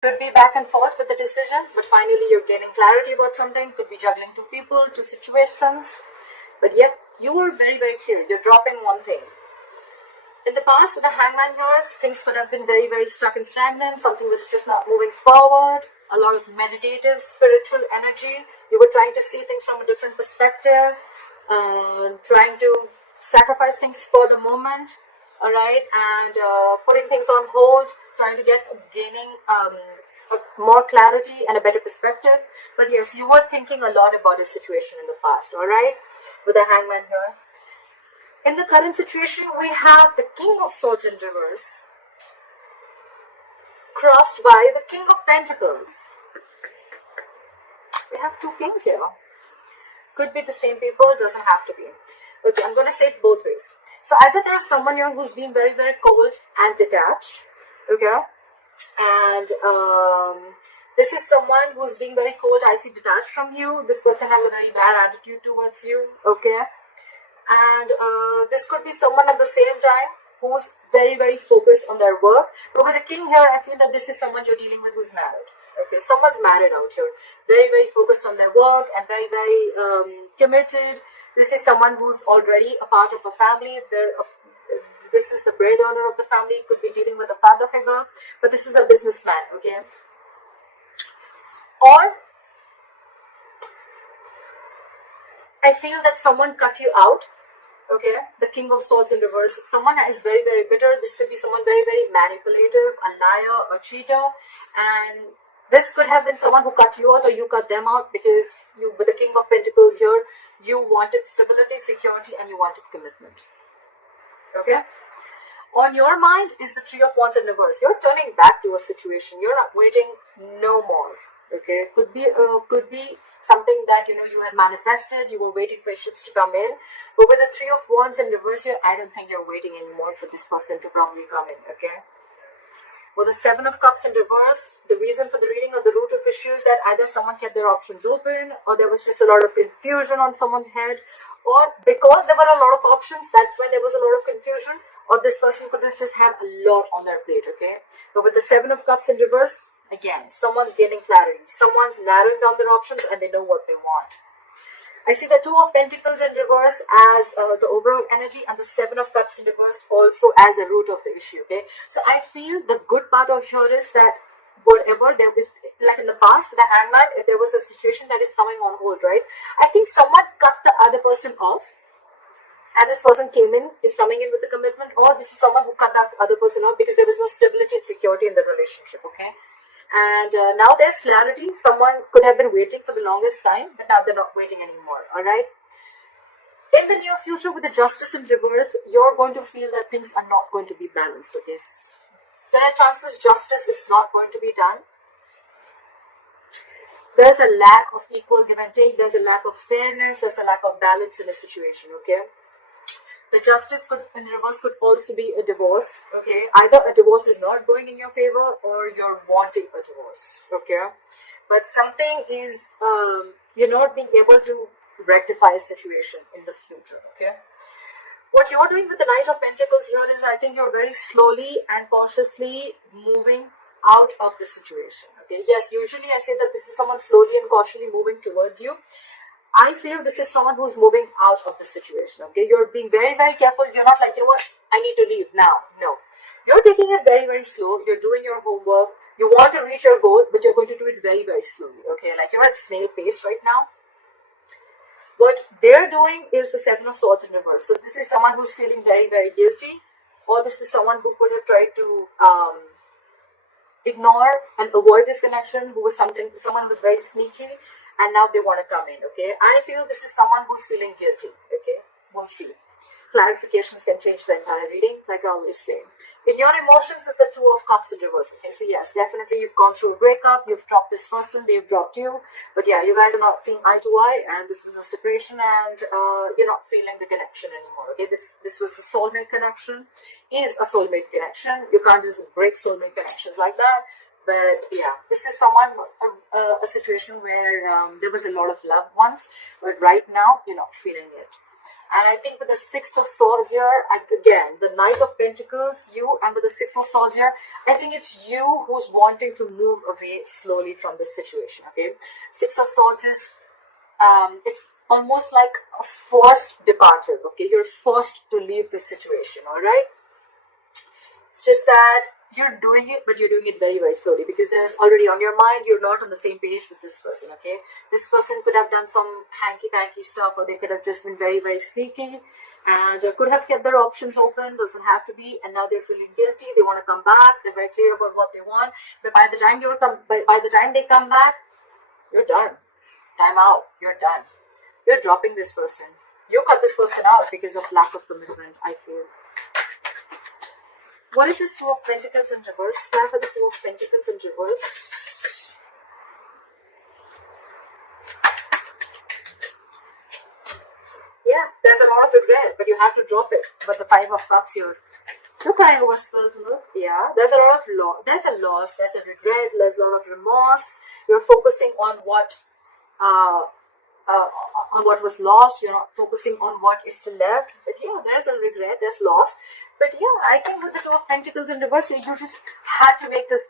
Could be back and forth with the decision, but finally you're gaining clarity about something. Could be juggling two people, two situations. But yep, you were very, very clear. You're dropping one thing. In the past, with the hangman here, things could have been very, very stuck and stagnant. Something was just not moving forward. A lot of meditative, spiritual energy. You were trying to see things from a different perspective. Trying to sacrifice things for the moment. Alright, and putting things on hold. Trying to gaining more clarity and a better perspective. But yes, you were thinking a lot about a situation in the past. Alright, with the hangman here. In the current situation, we have the King of Swords in reverse, crossed by the King of Pentacles. We have two kings here. Could be the same people, doesn't have to be. Okay, I'm going to say it both ways. So either there's someone here who's being very, very cold and detached. Okay, and this is someone who's being very cold, icy, detached from you. This person has a very bad attitude towards you. Okay. And this could be someone at the same time who's very, very focused on their work. But with the king here, I feel that this is someone you're dealing with who's married. Okay, someone's married out here. Very, very focused on their work and very, very committed. This is someone who's already a part of a family. This is the breadwinner of the family. Could be dealing with a father figure. But this is a businessman, okay? Or I feel that someone cut you out. Okay, the King of Swords in reverse. Someone is very, very bitter. This could be someone very, very manipulative, a liar, a cheater. And this could have been someone who cut you out or you cut them out because you, with the King of Pentacles here, you wanted stability, security, and you wanted commitment. Okay? On your mind is the Three of Wands in reverse. You're turning back to a situation. You're not waiting no more. Okay? Could be something that you had manifested, you were waiting for ships to come in. But with the Three of Wands in reverse here, I don't think you're waiting anymore for this person to probably come in, okay? With the Seven of Cups in reverse, the reason for the reading of the root of issues that either someone kept their options open, or there was just a lot of confusion on someone's head, or because there were a lot of options, that's why there was a lot of confusion, or this person could have just had a lot on their plate, okay? But with the Seven of Cups in reverse, again, someone's gaining clarity. Someone's narrowing down their options and they know what they want. I see the Two of Pentacles in reverse as the overall energy and the Seven of Cups in reverse also as the root of the issue, okay? So I feel the good part of here is that whatever there is, like in the past with the hangman, if there was a situation that is coming on hold, right? I think someone cut the other person off and this person is coming in with a commitment, or this is someone who cut that other person off because there was no stability and security in the relationship, okay? And now there's clarity. Someone could have been waiting for the longest time, but now they're not waiting anymore, alright? In the near future, with the Justice in reverse, you're going to feel that things are not going to be balanced, okay? There are chances justice is not going to be done. There's a lack of equal give and take. There's a lack of fairness. There's a lack of balance in a situation, okay? The Justice in reverse could also be a divorce, okay? Either a divorce is not going in your favor or you're wanting a divorce, okay? But something is, you're not being able to rectify a situation in the future, okay? What you're doing with the Knight of Pentacles here is, I think you're very slowly and cautiously moving out of the situation, okay? Yes, usually I say that this is someone slowly and cautiously moving towards you. I feel this is someone who's moving out of the situation, okay? You're being very, very careful. You're not like, what, I need to leave now. No. You're taking it very, very slow. You're doing your homework. You want to reach your goal, but you're going to do it very, very slowly, okay? Like you're at snail pace right now. What they're doing is the Seven of Swords in reverse. So this is someone who's feeling very, very guilty, or this is someone who could have tried to ignore and avoid this connection, who was someone who was very sneaky, and now they want to come in, okay? I feel this is someone who's feeling guilty, okay? We'll see. Clarifications can change the entire reading, like I always say. In your emotions, it's a Two of Cups in reverse, okay? So yes, definitely you've gone through a breakup, you've dropped this person, they've dropped you. But yeah, you guys are not seeing eye to eye, and this is a separation, and you're not feeling the connection anymore, okay? This was a soulmate connection, is a soulmate connection. You can't just break soulmate connections like that. But yeah, this is someone, a situation where there was a lot of love once, but right now you're not feeling it. And I think with the Six of Swords here, again, the Knight of Pentacles, you, and with the Six of Swords here, I think it's you who's wanting to move away slowly from this situation, okay? Six of Swords is, it's almost like a forced departure, okay? You're forced to leave this situation, all right? It's just that you're doing it, but you're doing it very, very slowly, because there's already on your mind, you're not on the same page with this person, okay? This person could have done some hanky-panky stuff, or they could have just been very, very sneaky, and could have kept their options open, doesn't have to be, and now they're feeling guilty, they want to come back, they're very clear about what they want, but by the time by the time they come back, you're done. Time out, you're done. You're dropping this person. You cut this person out because of lack of commitment, I feel. What is this Two of Pentacles in reverse? Clarify the Two of Pentacles in reverse. Yeah, there's a lot of regret, but you have to drop it. But the Five of Cups here. You're crying over spilled milk. Yeah, there's a lot of there's a loss, there's a regret, there's a lot of remorse. You're focusing on what was lost. You're not focusing on what is still left. But yeah, there's a regret, there's loss. But yeah, I think with the Two of Pentacles in reverse, you just had to make this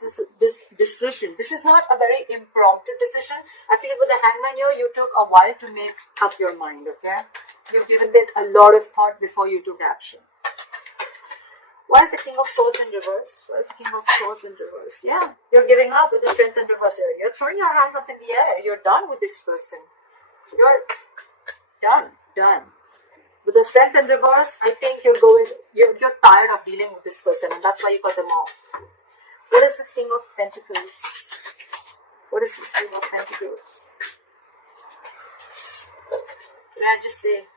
decision. This is not a very impromptu decision. I feel with the Hangman here, you took a while to make up your mind, okay? You've given it a lot of thought before you took action. Why is the King of Swords in reverse? Why is the King of Swords in reverse? Yeah, you're giving up with the Strength in reverse here. You're throwing your hands up in the air. You're done with this person. You're done. With the Strength in reverse, I think you're tired of dealing with this person, and that's why you cut them off. What is this King of Pentacles? What is this King of Pentacles? Can I just say?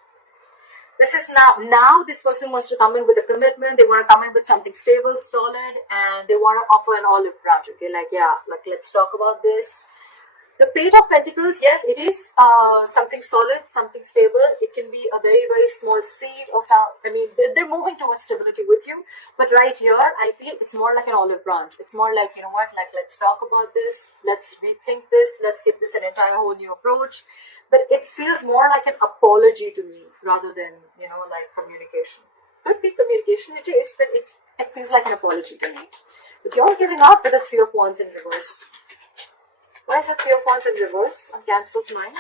This is now this person wants to come in with a commitment. They want to come in with something stable, solid, and they want to offer an olive branch, okay? Like, yeah, like, let's talk about this. The Page of Pentacles, yes, it is something solid, something stable. It can be a very, very small seed or some, I mean, they're moving towards stability with you. But right here, I feel it's more like an olive branch. It's more like, you know what, like, let's talk about this. Let's rethink this. Let's give this an entire whole new approach. But it feels more like an apology to me rather than, you know, like communication. Could be communication, it is, but it feels like an apology to me. But you're giving up with the Three of Wands in reverse. Why is the Three of Wands in reverse on Cancer's mind?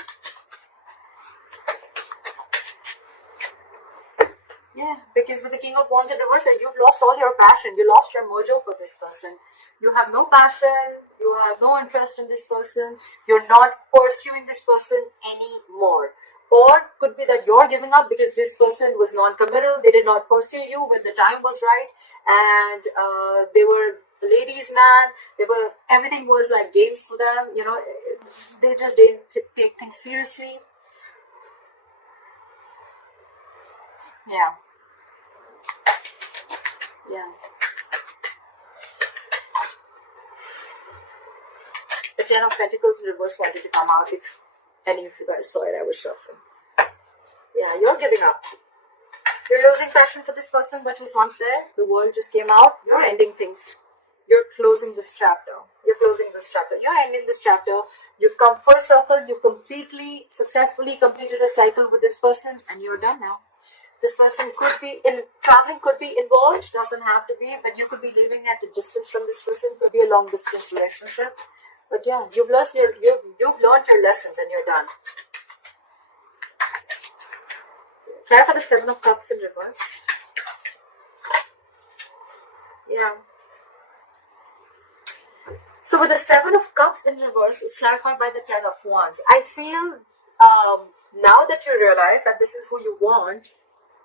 Yeah, because with the King of Wands in reverse, you've lost all your passion. You lost your mojo for this person. You have no passion. You have no interest in this person. You're not pursuing this person anymore. Or could be that you're giving up because this person was non-committal. They did not pursue you when the time was right. And they were ladies' man. Everything was like games for them. You know, they just didn't take things seriously. Yeah. The Ten of Pentacles in reverse wanted to come out. If any of you guys saw it, I was shuffling. Yeah, you're giving up. You're losing passion for this person, but was once there. The world just came out. You're ending things. You're closing this chapter. You're ending this chapter. You've come full circle. You've completely, successfully completed a cycle with this person, and you're done now. This person could be traveling, could be involved, doesn't have to be, but you could be living at a distance from this person, could be a long distance relationship. But yeah, you've learned your lessons and you're done. Try for the Seven of Cups in reverse. Yeah. So with the Seven of Cups in reverse, it's clarified by the Ten of Wands. I feel now that you realize that this is who you want,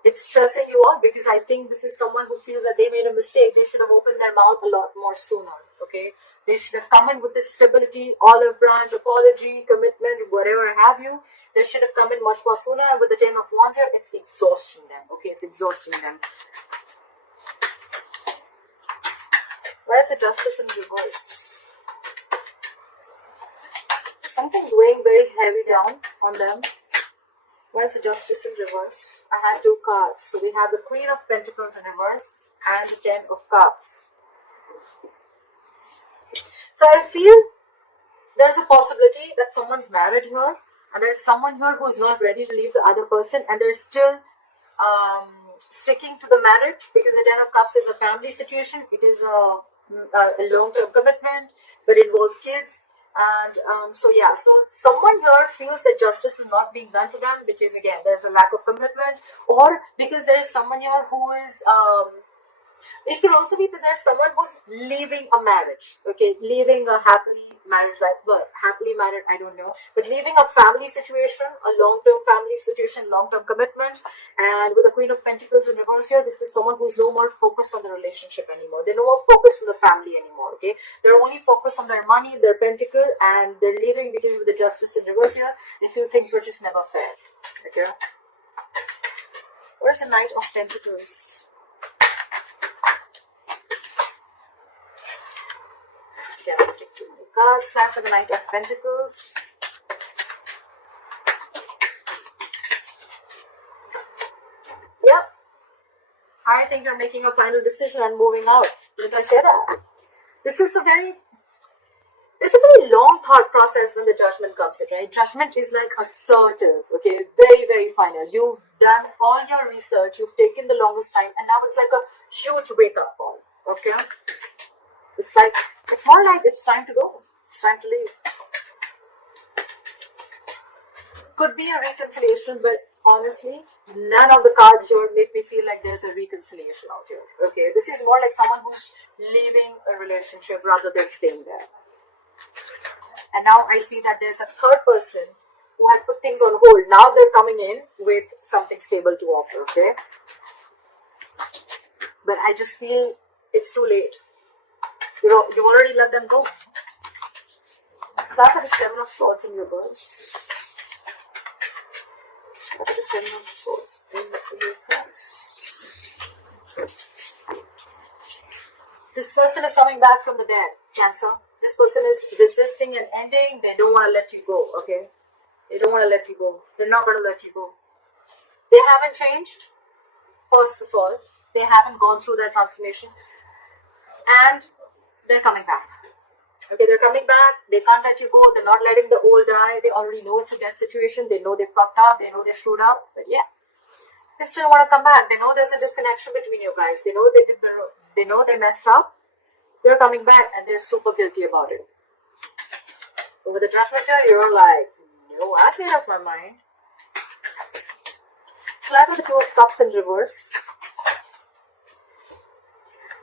it's stressing you out, because I think this is someone who feels that they made a mistake. They should have opened their mouth a lot more sooner, okay? They should have come in with this stability, olive branch, apology, commitment, whatever have you. They should have come in much more sooner. And with the Ten of Wands here, it's exhausting them, okay? It's exhausting them. Where's the Justice in reverse? Something's weighing very heavy down on them. Where's the Justice in reverse? I had two cards. So we have the Queen of Pentacles in reverse and the Ten of Cups. So I feel there's a possibility that someone's married here, and there's someone here who's not ready to leave the other person, and there's still sticking to the marriage, because the Ten of Cups is a family situation. It is a long-term commitment, but involves kids. And so someone here feels that justice is not being done to them, because again there's a lack of commitment, or because there is someone here who is it could also be that there's someone who's leaving a marriage, okay, leaving a happily marriage life, well, happily married, I don't know, but leaving a family situation, a long-term family situation, long-term commitment. And with the Queen of Pentacles in reverse here, this is someone who's no more focused on the relationship anymore. They're no more focused on the family anymore, okay? They're only focused on their money, their pentacle, and they're leaving because with the Justice in reverse here, they feel things were just never fair, okay? What is the Knight of Pentacles? Okay, I'm going to take two more cards. Time for the Knight of Pentacles. Yep. I think you're making a final decision and moving out. Did I say that? This is it's a very long thought process when the Judgment comes in, right? Judgment is like assertive, okay? Very, very final. You've done all your research, you've taken the longest time, and now it's like a huge wake-up call, okay? It's more like it's time to go. It's time to leave. Could be a reconciliation, but honestly, none of the cards here make me feel like there's a reconciliation out here, okay? This is more like someone who's leaving a relationship rather than staying there. And now I see that there's a third person who had put things on hold. Now they're coming in with something stable to offer, okay? But I just feel it's too late. You've already let them go. Look at the Seven of Swords in reverse. Look at the Seven of Swords in reverse. This person is coming back from the dead, Cancer. This person is resisting an ending. They don't want to let you go, okay? They don't want to let you go. They're not going to let you go. They haven't changed, first of all. They haven't gone through that transformation. And they're coming back. Okay, they're coming back. They can't let you go. They're not letting the old die. They already know it's a dead situation. They know they fucked up. They know they screwed up. But yeah, they still want to come back. They know there's a disconnection between you guys. They know they know they messed up. They're coming back and they're super guilty about it. But with the Judgment here, you're like, no, I made up my mind. Flag with the Two of Cups in reverse.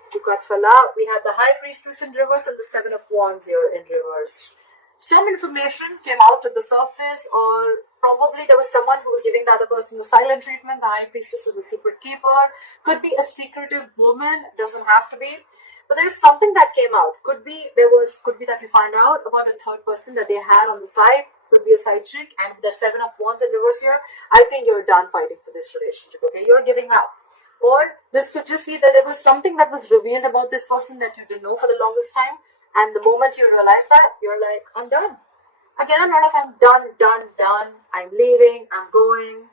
Two cards fell out. We have the High Priestess in reverse and the Seven of Wands here in reverse. Some information came out to the surface, or probably there was someone who was giving the other person the silent treatment. The High Priestess is a secret keeper. Could be a secretive woman. Doesn't have to be. But there's something that came out. Could be that you find out about a third person that they had on the side. Could be a side chick. And the Seven of Wands in reverse here, I think you're done fighting for this relationship, okay? You're giving up. Or this could just be that there was something that was revealed about this person that you didn't know for the longest time. And the moment you realize that, you're like, I'm done. Again, I'm not like I'm done. I'm leaving. I'm going.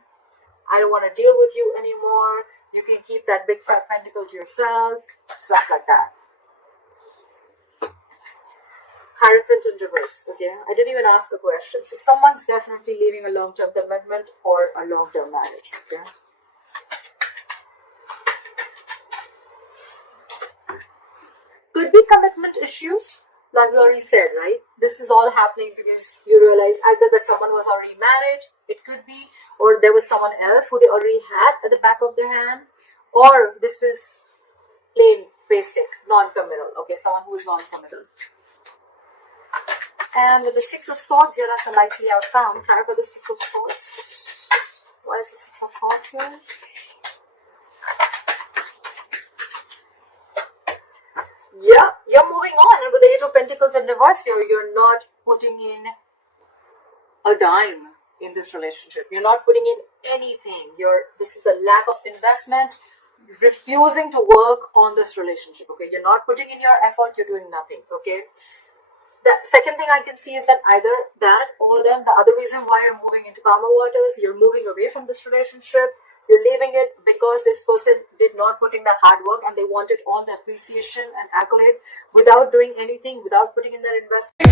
I don't want to deal with you anymore. You can keep that big fat pentacle to yourself. Stuff like that. Hierophant in reverse, okay? I didn't even ask a question. So someone's definitely leaving a long-term commitment or a long-term marriage, okay? Could be commitment issues, like we already said, right? This is all happening because you realize either that someone was already married, it could be, or there was someone else who they already had at the back of their hand, or this was plain, basic, non-committal, okay? Someone who is non-committal. And with the Six of Swords here as the likely outcome, try for the Six of Swords. Why is the Six of Swords here? Yeah, you're moving on. And with the Eight of Pentacles in reverse here, you're not putting in a dime in this relationship. You're not putting in anything. This is a lack of investment. Refusing to work on this relationship, okay? You're not putting in your effort. You're doing nothing, okay? The second thing I can see is that either that or then the other reason why you're moving into calmer waters, you're moving away from this relationship, you're leaving it because this person did not put in the hard work and they wanted all the appreciation and accolades without doing anything, without putting in their investment.